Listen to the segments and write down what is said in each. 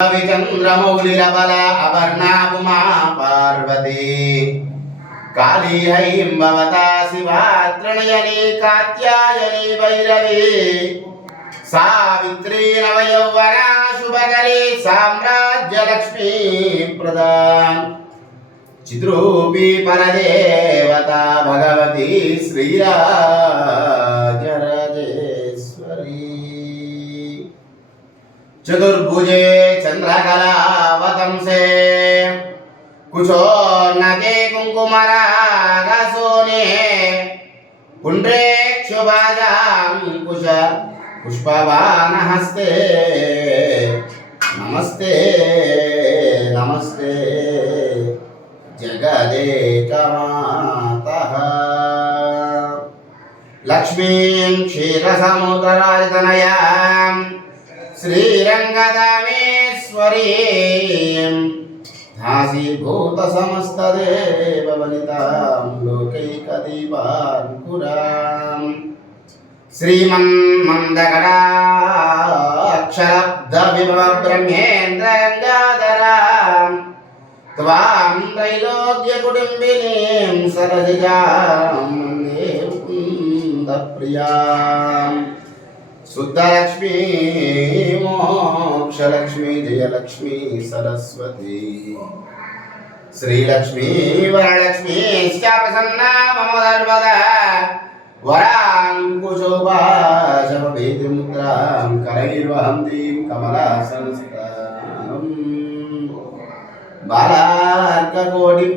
రవిచంద్రమౌళిరబల అవర్ణాభుమా పార్వతీ కాళీ హైం భవతా శివా త్రణయని కాత్యాయని భైరవి సావిత్రీ నవయౌవనా శుభకరి సామ్రాజ్యలక్ష్మీ ప్రదాన్ చిద్రూపీ పరదేవత భగవతి శ్రీరాజర चतुर्भुजे चंद्रकलावतंसे कुचोर्णके कुङ्कुमरागसोने। पुण्ड्रेक्षुभाजाङ्कुश पुष्पवानहस्ते। नमस्ते नमस्ते। जगदेकमातः। लक्ष्मीं क्षीरसमुदराजतनयाम् శ్రీరంగదామేశ్వరీం దాసీభూతసమస్తదేవవనితాం లోకైకదీపాంకురాం శ్రీమన్మందకటాక్షరబ్దవిభవబ్రహ్మేంద్రగంగాధరాం त्वां त्रैलोक्यकुटुम्बिनीं सरसिजां वन्दे मुकुन्दप्रियां शुद्धलक्ष्मी విజయలక్ష్మీ సరస్వతి. శ్రీలక్ష్మీ వరలక్ష్మీ ప్రసన్న మమ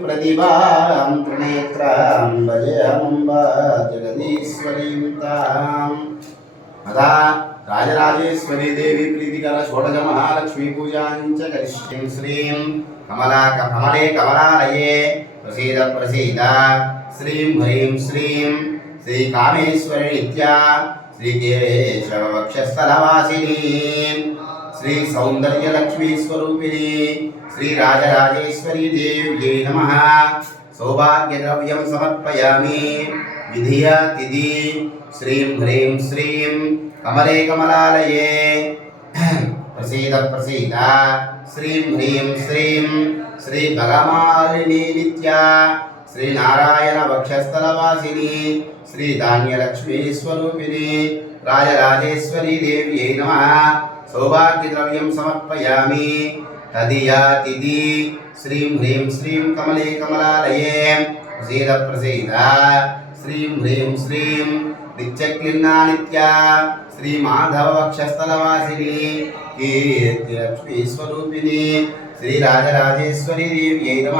ప్రతిభాం త్రినేత్రాం భజయమంబా జగదీశ్వరీం తాం. అదా రాజరాజేశ్వరీ దేవి ప్రీతికర షోడశ మహాలక్ష్మీ పూజాంచ కరిష్యం శ్రీం కమలా కమలే కమలాలయే ప్రసీద ప్రసీద శ్రీం హ్రీం శ్రీం శ్రీ కామేశ్వరి నిత్యా శ్రీకేశవ వక్షస్థలవాసిని శ్రీ సౌందర్య లక్ష్మీ స్వరూపిణి శ్రీ రాజరాజేశ్వరీ దేవ్యై నమ సౌభాగ్య ద్రవ్యం సమర్పయామి. విధియ తిథి శ్రీం హ్రీం శ్రీం కమలే కమలాలయే. ప్రసీద ప్రసీద. శ్రీం హ్రీం శ్రీం శ్రీ భగమాలిని నిత్య. శ్రీ నారాయణ వక్షస్థలవాసిని. శ్రీ ధాన్యలక్ష్మీ స్వరూపిణి. రాజరాజేశ్వరీ దేవ్యై నమ. సౌభాగ్య ద్రవ్యం సమర్పయామి. తదియా శ్రీం హ్రీం శ్రీం కమలే కమలాలయే. ప్రసీద ప్రసీద. శ్రీం హ్రీం శ్రీం నిత్యక్లిన్నా నిత్య శ్రీ మాధవ వక్షస్థలవాసిని కీర్తి లక్ష్మీ స్వరూపిణి శ్రీ రాజరాజేశ్వరి దేవ్యై నమ.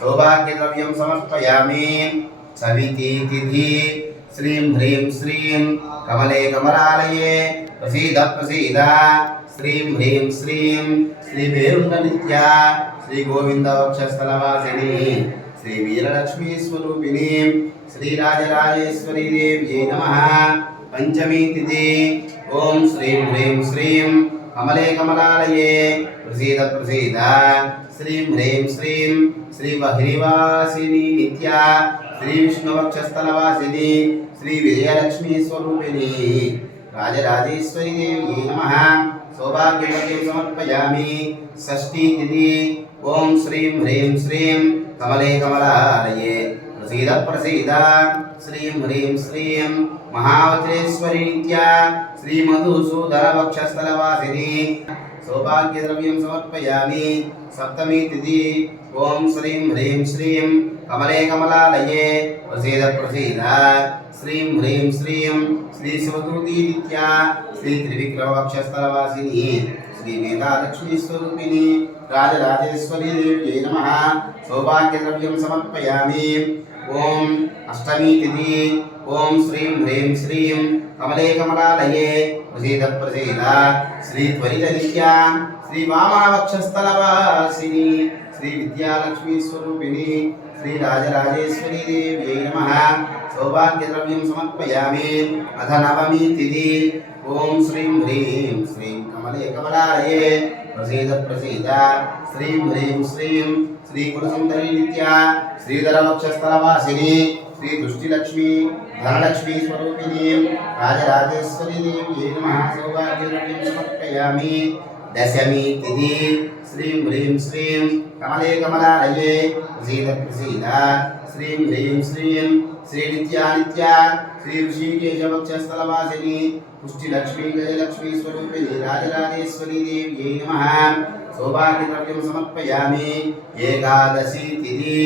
సౌభాగ్యద్రవ్యం సమర్పయామి. సవితి తిథి శ్రీం హ్రీం శ్రీం కమలే కమలాలయే. ప్రసీద ప్రసీద శ్రీం హ్రీం శ్రీం. శ్రీ వేరుండ నిత్య శ్రీ గోవింద వక్షస్థలవాసిని శ్రీ వీరలక్ష్మీ స్వరూపిణి శ్రీ రాజరాజేశ్వరి దేవ్యై నమ. పంచమీ తిథి. ఓం శ్రీం హ్రీం శ్రీం. కమలే కమలాలయే. ప్రసీద ప్రసీద శ్రీం హ్రీం శ్రీం. శ్రీ బహిరివాసిని నిత్య. శ్రీ విష్ణువక్షస్థలవాసిని. శ్రీ విజయలక్ష్మీ స్వరూపిణి. రాజరాజేశ్వరి దేవి నమ. సౌభాగ్యవతి సమర్పయామి. షష్ఠీ తిథి. ఓం శ్రీం హ్రీం శ్రీం కమలే కమలాలయే. ప్రసీద ప్రసీద. శ్రీం హ్రీం శ్రీం మహావత్రేశ్వరి నిత్య. శ్రీ వక్షస్థలవాసిని సౌభాగ్య ద్రవ్యం సమర్పయామి. సప్తమి తిథి. ఓం శ్రీం హ్రీం శ్రీం కమలే కమలాలయే ప్రసీద ప్రసీద. శ్రీం హ్రీం శ్రీం శ్రీ శివదూతి నిత్య శ్రీ త్రివిక్రమ వక్షస్థలవాసిని శ్రీ ఓం అష్టమి తిథి ఓం శ్రీం హ్రీం శ్రీం కమలే కమలాలయే ప్రసీద ప్రసీద శ్రీ త్వరిత శ్రీ వామావక్షస్థలవాసిని శ్రీ విద్యాలక్ష్మీ స్వరూపిణి. శ్రీ రాజరాజేశ్వరి దేవ్యై నమ. సౌభాగ్య ద్రవ్యం సమర్పయామి. అథ నవమి తిథి. ఓం శ్రీం హ్రీం శ్రీం కమలే కమలాయే ప్రసీద ప్రసీద. శ్రీం హ్రీం శ్రీం శ్రీ కులసుందరి నిత్య శ్రీధర వక్షస్థలవాసిని శ్రీ దృష్టిలక్ష్మి ధనలక్ష్మీ స్వరూపిణి రాజరాజేశ్వరి దేవి నమ. సౌభాగ్య సమర్పయామి. దశమి తిథి. శ్రీం హ్రీం శ్రీం కమలే కమలాలయే ప్రసీద ప్రసీద. శ్రీం హ్రీం శ్రీం శ్రీ నిత్యానిత్య శ్రీ ఋషికేశవక్షస్థలవాసిని పుష్టి లక్ష్మీ గజలక్ష్మీ స్వరూపిణి రాజరాజేశ్వరీ దేవ్యై నమః సౌభాగ్యద్రవ్యం సమర్పయామి ఏకాదశి తిథి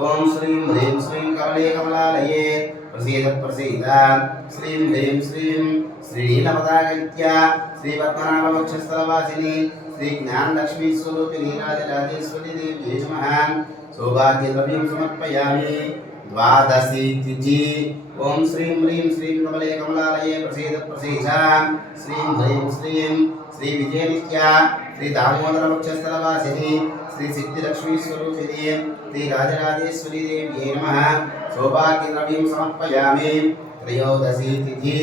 ఓం శ్రీం హ్రీం శ్రీం కమలే కమలాలయే ప్రసీద ప్రసీద శ్రీం హ్రీం శ్రీం శ్రీనీలపదాగత్య శ్రీ పద్మనాభవక్షస్థలవాసిని శ్రీ జ్ఞానలక్ష్మీ స్వరూపిణి రాజరాజేశ్వరి దేవ్యై నమః సౌభాగ్యద్రవ్యం సమర్పయామి ద్వాదశి తిథి ఓం శ్రీం హ్రీం శ్రీం కమలే కమలాలయే ప్రసీద ప్రసీద శ్రీం హ్రీం శ్రీం శ్రీ విజయనిత్య శ్రీ దామోదర వక్షస్థలవాసిని శ్రీ సిద్ధిలక్ష్మీ స్వరూపిణి శ్రీ రాజరాజేశ్వరి దేవ్యై నమః సౌభాగ్యద్రవ్యం సమర్పయామి త్రయోదశి తిథి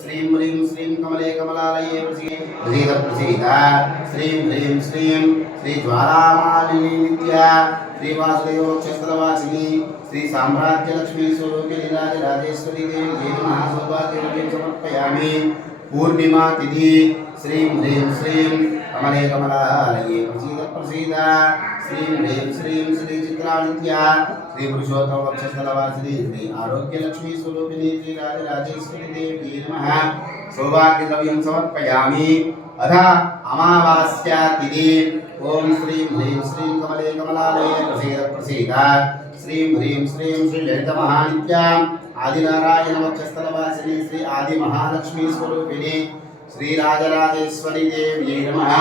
శ్రీం హ్రీం శ్రీం కమలే కమలాలయే ప్రసీద ప్రసీద శ్రీం హ్రీం శ్రీం శ్రీ జ్వాలామాలిని నిత్య శ్రీ వాసుదేవ వక్షస్థలవాసిని శ్రీ సామ్రాజ్యలక్ష్మీ స్వరూపిణి రాజరాజేశ్వరి దేవి నమః సౌభాగ్యద్రవ్యం సమర్పయామి పూర్ణిమా తిథి శ్రీం హ్రీం శ్రీం కమలే కమలాలయే ప్రసీద ప్రసీద శ్రీం హ్రీం శ్రీం శ్రీ చిత్రానిత్య శ్రీ పురుషోత్తమ వక్షస్థలవాసిని శ్రీ ఆరోగ్యలక్ష్మీ స్వరూపిణి శ్రీ రాజరాజేశ్వరి దేవి నమః సౌభాగ్యద్రవ్యం సమర్పయామి అథ అమావాస్యా తిథి ఓం శ్రీం హ్రీం శ్రీం కమలే కమలాలయే ప్రసీద ప్రసీద శ్రీం హ్రీం శ్రీం శ్రీ లలిత మహానిత్య ఆదినారాయణ వక్షస్థలవాసిని శ్రీ ఆది మహాలక్ష్మీ స్వరూపిణి శ్రీ రాజరాజేశ్వరి దేవ్యై నమః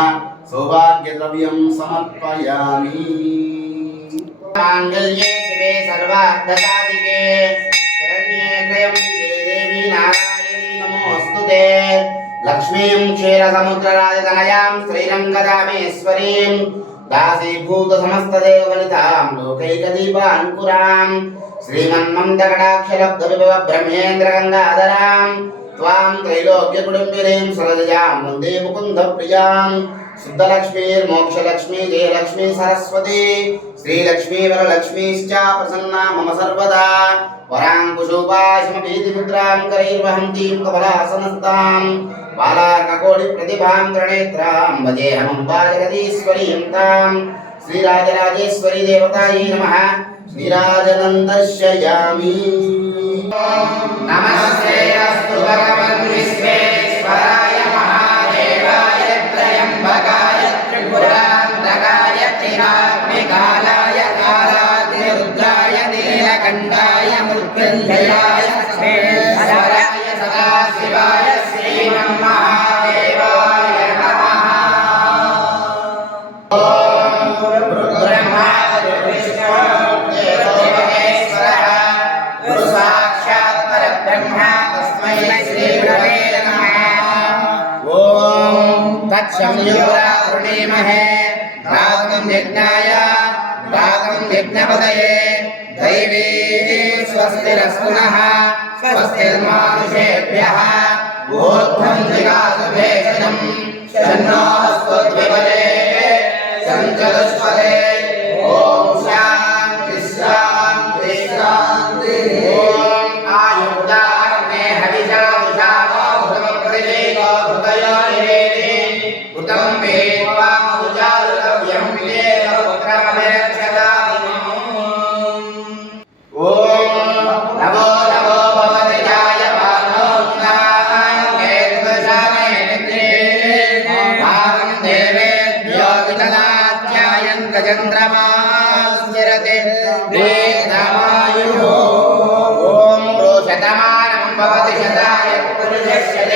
నమోస్తుతే లక్ష్మీం క్షీరసముద్రరాజతనయాం శ్రీరంగదామేశ్వరీం దాసీభూత సమస్తదేవనితాం లోకైకదీపాంకురాం శ్రీమన్మందకటాక్షలబ్ధవిభవ బ్రహ్మేంద్ర గంగాధరాం త్వాం త్రైలోక్యకుటుంబినీం సరజయాం వందే ముకుంద ప్రియాం శుద్ధలక్ష్మీర్మోక్షలక్ష్మీ జయలక్ష్మీ సరస్వతి वरलक्ष्मीश्च प्रसन्ना मम सर्वदा वराङ्कुशोपाशमभीतिमुद्रां करैर्वहन्तीं कमलासनस्तां बालार्ककोटिप्रतिभां त्रिनेत्रां भजेऽहमम्बा जगदीश्वरीं तां श्रीराजराजेश्वरी देवतायै नमः श्रीराजनं दर्शयामि नमस्ते अस्तु भगवन् ॐ तत्संयुक्तावृणीमहे भागं यज्ञाय भागं यज्ञपदये। दैवी स्वस्तिरस्तु नः स्वस्तिर्मानुषेभ्यः द्विपदे भवति शताय पुरुषस्य